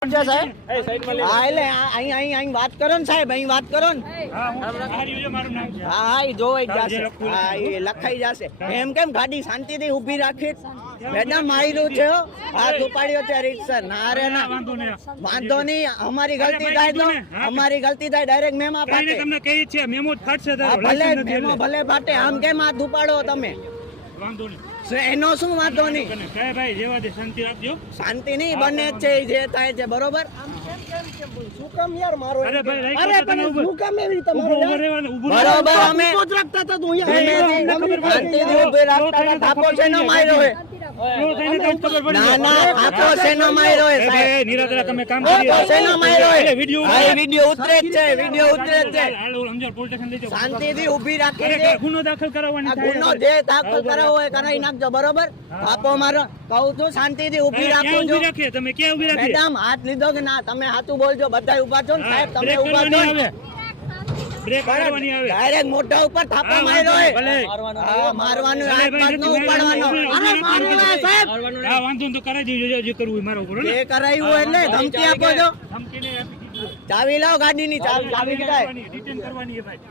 સાહેબ હા એટલે અહીં વાત કરો ને સાહેબ, અહીં વાત કરો ને. હા જોઈ જશે, હા એ લખાઈ જશે. એમ કેમ ગાડી શાંતિથી ઊભી રાખી? મેડમ માર્યું છે, હાથ ઉપાડ્યો છે રીતસર. ના રે ના, વાંધો નહીં, અમારી ગલતી થાય તો અમારી ગલતી થાય ડાયરેક્ટ મેમો ફાટે. તમને કહી છે મેમો ફાટશે, ભલે મેમો ભલે ફાટે, આમ કેમ હાથ ઉપાડો તમે? વાંધો નહીં, એનો શું વાંધો નહીં? કઈ ભાઈ જેવા દે, શાંતિ રાખજો. શાંતિ નહીં બને જ છે, જે થાય છે બરોબર. શું કામ યાર મારો? અરે ભાઈ શું કામ એવી રીતે મારો? ઊભું બરોબર, અમે રાખતા હતા તું અહીંયા થાપો છે ન માર્યો હે. ના ના, થાપો છે ન માર્યો હે સાહેબ. નિરાદરા તમે કામ થાપો છે ન માર્યો હે. વિડિયો હા એ વિડિયો ઉતરે જ છે, વિડિયો ઉતરે જ છે. અંજાર પોલીસ સ્ટેશન લઈ જાઓ. શાંતિથી ઊભી રાખી દે. ગુનો દાખલ કરાવવાની આ ગુનો જે દાખલ કરાવવો હોય કરાવી નાખજો બરોબર. થાપો મારો કહું છું, શાંતિથી ઊભી રાખો છો. રાખીએ તમે ક્યાં ઊભી રાખી? મેડમ હાથ લીધો કે ના? તમે હાથું બોલજો, બધા ઉભા છો ને સાહેબ, તમે ઉભા છો ને. બ્રેક મારવાની આવે. ડાયરેક્ટ મોઢા ઉપર થાપો માર્યો હે. હા મારવાનું, હાથ પાડ નો ઉપાડવાનો. અરે મારવાનો સાહેબ. હા વાંધો તો કરાઈ દેજો, જે કરવું હોય મારો કરો ને. એ કરાયું એટલે ધમકી આપો છો? ધમકી નહીં આપી દીધું. ચાવી લાવો ગાડીની, ચાવી ચાવી કીધાય. રિટર્ન કરવાની છે ભાઈ.